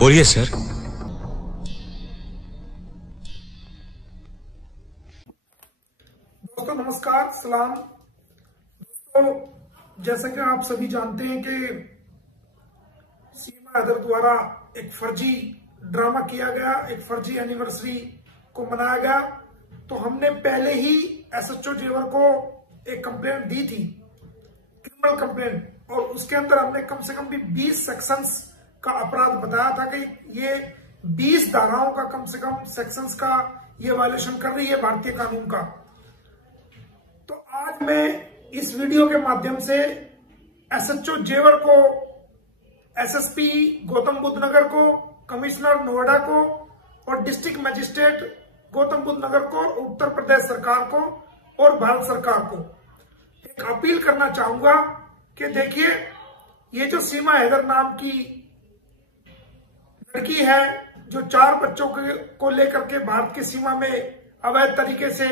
बोलिए सर। दोस्तों नमस्कार, सलाम। दोस्तों, जैसा कि आप सभी जानते हैं कि सीमा हैदर द्वारा एक फर्जी ड्रामा किया गया, एक फर्जी एनिवर्सरी को मनाया गया। तो हमने पहले ही एसएचओ जेवर को एक कंप्लेंट दी थी, क्रिमिनल कंप्लेंट, और उसके अंदर हमने कम से कम भी 20 सेक्शंस का अपराध बताया था कि ये 20 धाराओं का कम से कम सेक्शंस का ये वायलेशन कर रही है भारतीय कानून का। तो आज मैं इस वीडियो के माध्यम से एसएचओ जेवर को, एसएसपी गौतम बुद्ध नगर को, कमिश्नर नोएडा को और डिस्ट्रिक्ट मजिस्ट्रेट गौतम बुद्ध नगर को, उत्तर प्रदेश सरकार को और भारत सरकार को एक अपील करना चाहूंगा कि देखिए, ये जो सीमा हैदर नाम की लड़की है जो 4 बच्चों को लेकर के भारत की सीमा में अवैध तरीके से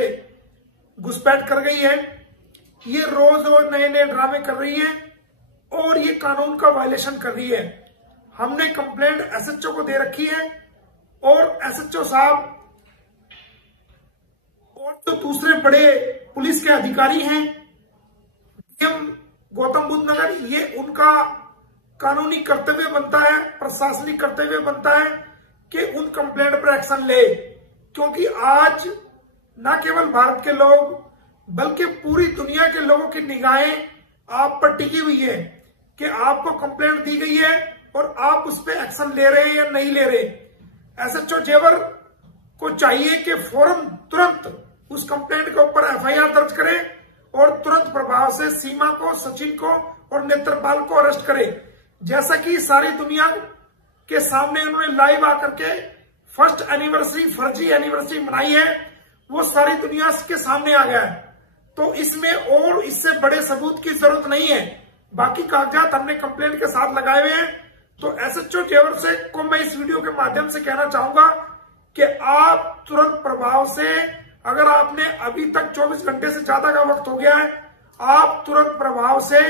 घुसपैठ कर गई है, ये रोज रोज नए नए ड्रामे कर रही है और ये कानून का वायलेशन कर रही है। हमने कंप्लेंट एसएचओ को दे रखी है और एसएचओ साहब और जो दूसरे बड़े पुलिस के अधिकारी हैं, डीएम गौतम बुद्ध नगर, ये उनका कानूनी कर्तव्य बनता है, प्रशासनिक कर्तव्य बनता है कि उन कंप्लेंट पर एक्शन ले, क्योंकि आज न केवल भारत के लोग बल्कि पूरी दुनिया के लोगों की निगाहें आप पर टिकी हुई है कि आपको कंप्लेंट दी गई है और आप उस पर एक्शन ले रहे हैं या नहीं ले रहे। एसएचओ जेवर को चाहिए कि फौरन तुरंत उस कंप्लेंट के ऊपर एफआईआर दर्ज करे और तुरंत प्रभाव से सीमा को, सचिन को और नेत्रपाल को अरेस्ट करे। जैसा कि सारी दुनिया के सामने उन्होंने लाइव आकर के फर्स्ट एनिवर्सरी, फर्जी एनिवर्सरी मनाई है, वो सारी दुनिया के सामने आ गया है। तो इसमें और इससे बड़े सबूत की जरूरत नहीं है। बाकी कागजात हमने कंप्लेंट के साथ लगाए हुए हैं। तो एसएचओ जेवर से को मैं इस वीडियो के माध्यम से कहना चाहूंगा कि आप तुरंत प्रभाव से, अगर आपने अभी तक 24 घंटे से ज्यादा का वक्त हो गया है, आप तुरंत प्रभाव से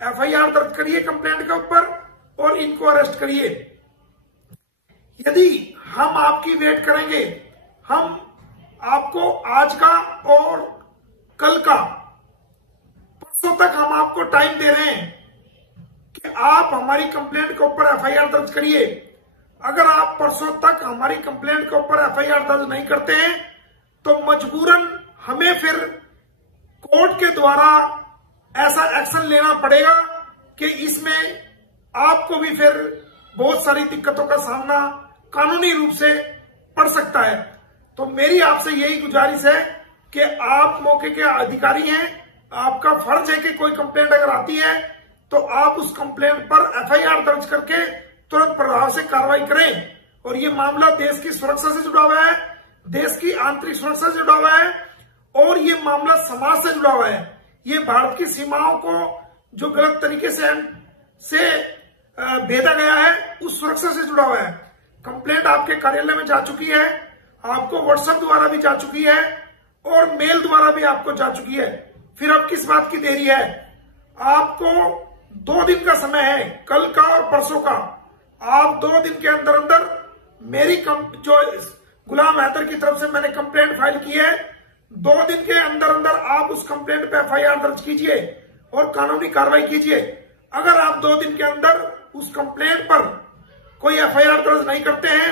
एफआईआर दर्ज करिए कंप्लेंट के ऊपर और इनको अरेस्ट करिए। यदि हम आपकी वेट करेंगे, हम आपको आज का और कल का, परसों तक हम आपको टाइम दे रहे हैं कि आप हमारी कंप्लेंट के ऊपर एफआईआर दर्ज करिए। अगर आप परसों तक हमारी कंप्लेंट के ऊपर एफआईआर दर्ज नहीं करते हैं तो मजबूरन हमें फिर कोर्ट के द्वारा ऐसा एक्शन लेना पड़ेगा कि इसमें आपको भी फिर बहुत सारी दिक्कतों का सामना कानूनी रूप से पड़ सकता है। तो मेरी आपसे यही गुजारिश है कि आप मौके के अधिकारी हैं, आपका फर्ज है कि कोई कंप्लेंट अगर आती है तो आप उस कंप्लेंट पर एफआईआर दर्ज करके तुरंत प्रभाव से कार्रवाई करें। और ये मामला देश की सुरक्षा से जुड़ा हुआ है, देश की आंतरिक सुरक्षा से जुड़ा हुआ है और ये मामला समाज से जुड़ा हुआ है। ये भारत की सीमाओं को जो गलत तरीके से भेदा गया है, उस सुरक्षा से जुड़ा हुआ है। कंप्लेंट आपके कार्यालय में जा चुकी है, आपको व्हाट्सएप द्वारा भी जा चुकी है और मेल द्वारा भी आपको जा चुकी है। फिर अब किस बात की देरी है? आपको 2 दिन का समय है, कल का और परसों का। आप 2 दिन के अंदर अंदर मेरी जो गुलाम हैदर की तरफ से मैंने कंप्लेंट फाइल की है, 2 दिन के अंदर अंदर आप उस कंप्लेंट पे एफआईआर दर्ज कीजिए और कानूनी कार्रवाई कीजिए। अगर आप 2 दिन के अंदर उस कंप्लेंट पर कोई एफआईआर दर्ज नहीं करते हैं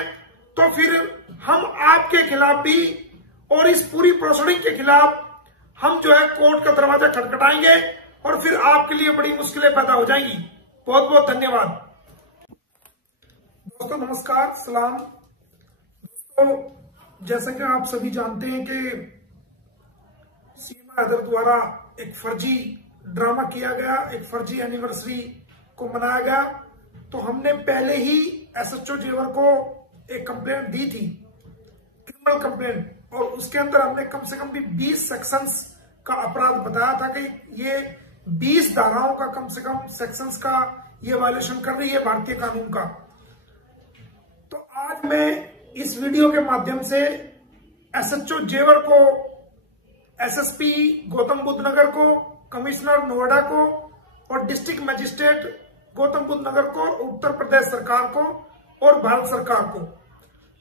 तो फिर हम आपके खिलाफ भी और इस पूरी प्रोसीडिंग के खिलाफ हम जो है कोर्ट का दरवाजा खटखटाएंगे और फिर आपके लिए बड़ी मुश्किलें पैदा हो जाएंगी। बहुत बहुत धन्यवाद। दोस्तों नमस्कार, सलाम। दोस्तों, जैसा कि आप सभी जानते हैं कि सीमा हैदर द्वारा एक फर्जी ड्रामा किया गया, एक फर्जी एनिवर्सरी को मनाया गया। तो हमने पहले ही एसएचओ जेवर को एक कंप्लेंट दी थी, क्रिमिनल कंप्लेंट, और उसके अंदर हमने कम से कम भी 20 सेक्शंस का अपराध बताया था कि ये 20 धाराओं का कम से कम सेक्शंस का ये वायलेशन कर रही है भारतीय कानून का। तो आज मैं इस वीडियो के माध्यम से एसएचओ जेवर को, एसएसपी गौतम बुद्ध नगर को, कमिश्नर नोएडा को और डिस्ट्रिक्ट मजिस्ट्रेट गौतम बुद्ध नगर को, उत्तर प्रदेश सरकार को और भारत सरकार को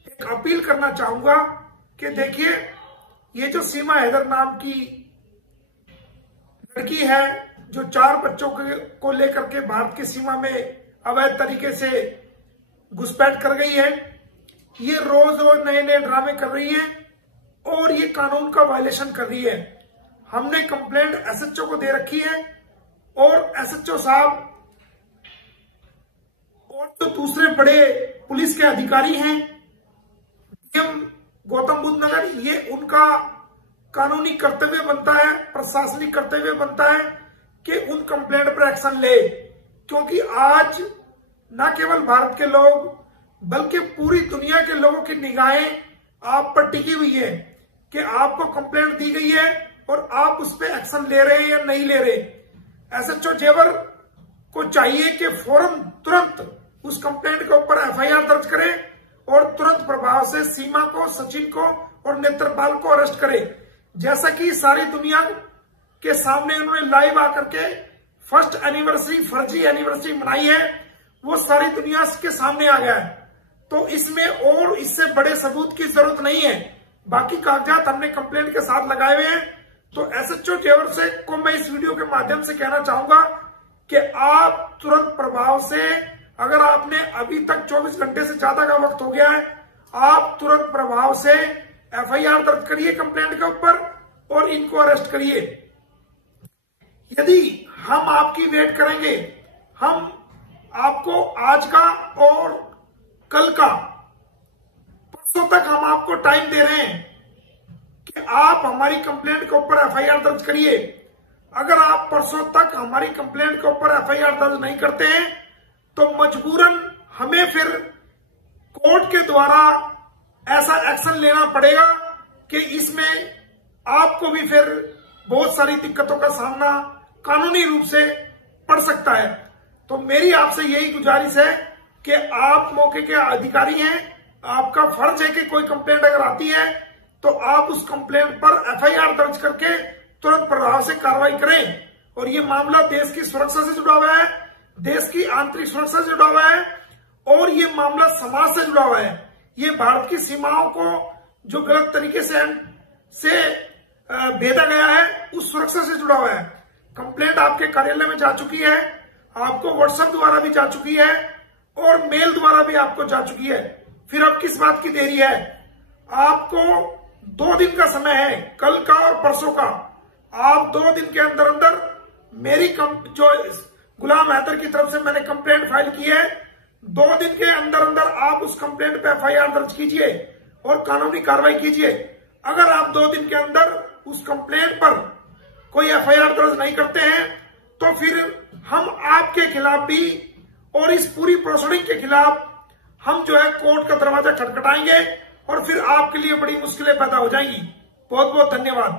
एक अपील करना चाहूंगा कि देखिए, ये जो सीमा हैदर नाम की लड़की है जो 4 बच्चों को लेकर के भारत की सीमा में अवैध तरीके से घुसपैठ कर गई है, ये रोज रोज नए नए ड्रामे कर रही है और ये कानून का वायलेशन कर रही है। हमने कंप्लेंट एसएचओ को दे रखी है और एसएचओ साहब और जो दूसरे बड़े पुलिस के अधिकारी हैं, डीएम गौतम बुद्ध नगर, ये उनका कानूनी कर्तव्य बनता है, प्रशासनिक कर्तव्य बनता है कि उन कंप्लेंट पर एक्शन ले, क्योंकि आज न केवल भारत के लोग बल्कि पूरी दुनिया के लोगों की निगाहें आप पर टिकी हुई है कि आपको कंप्लेंट दी गई है और आप उस पर एक्शन ले रहे हैं या नहीं ले रहे। एसएचओ जेवर को चाहिए कि फौरन तुरंत उस कंप्लेंट के ऊपर एफआईआर दर्ज करे और तुरंत प्रभाव से सीमा को, सचिन को और नेत्रपाल को अरेस्ट करे। जैसा कि सारी दुनिया के सामने उन्होंने लाइव आकर के फर्स्ट एनिवर्सरी, फर्जी एनिवर्सरी मनाई है, वो सारी दुनिया के सामने आ गया है। तो इसमें और इससे बड़े सबूत की जरूरत नहीं है। बाकी कागजात हमने कंप्लेंट के साथ लगाए हुए हैं। तो एसएचओ जेवर से को मैं इस वीडियो के माध्यम से कहना चाहूंगा कि आप तुरंत प्रभाव से, अगर आपने अभी तक 24 घंटे से ज्यादा का वक्त हो गया है, आप तुरंत प्रभाव से एफआईआर दर्ज करिए कंप्लेंट के ऊपर और इनको अरेस्ट करिए। यदि हम आपकी वेट करेंगे, हम आपको आज का और कल का, परसों तक हम आपको टाइम दे रहे हैं कि आप हमारी कंप्लेंट के ऊपर एफआईआर दर्ज करिए। अगर आप परसों तक हमारी कंप्लेंट के ऊपर एफआईआर दर्ज नहीं करते हैं तो मजबूरन हमें फिर कोर्ट के द्वारा ऐसा एक्शन लेना पड़ेगा कि इसमें आपको भी फिर बहुत सारी दिक्कतों का सामना कानूनी रूप से पड़ सकता है। तो मेरी आपसे यही गुजारिश है कि आप मौके के अधिकारी हैं, आपका फर्ज है कि कोई कंप्लेंट अगर आती है तो आप उस कंप्लेंट पर एफआईआर दर्ज करके तुरंत प्रभाव से कार्रवाई करें। और ये मामला देश की सुरक्षा से जुड़ा हुआ है, देश की आंतरिक सुरक्षा से जुड़ा हुआ है और ये मामला समाज से जुड़ा हुआ है। ये भारत की सीमाओं को जो गलत तरीके से भेदा गया है उस सुरक्षा से जुड़ा हुआ है। कंप्लेंट आपके कार्यालय में जा चुकी है, आपको व्हाट्सएप द्वारा भी जा चुकी है और मेल द्वारा भी आपको जा चुकी है। फिर अब किस बात की देरी है? आपको 2 दिन का समय है, कल का और परसों का। आप 2 दिन के अंदर अंदर मेरी जो गुलाम हैदर की तरफ से मैंने कंप्लेंट फाइल की है, 2 दिन के अंदर अंदर आप उस कंप्लेंट पे एफआईआर दर्ज कीजिए और कानूनी कार्रवाई कीजिए। अगर आप 2 दिन के अंदर उस कंप्लेंट पर कोई एफआईआर दर्ज नहीं करते हैं तो फिर हम आपके खिलाफ भी और इस पूरी प्रोसीडिंग के खिलाफ हम जो है कोर्ट का दरवाजा खटखटाएंगे और फिर आपके लिए बड़ी मुश्किलें पैदा हो जाएंगी। बहुत बहुत धन्यवाद।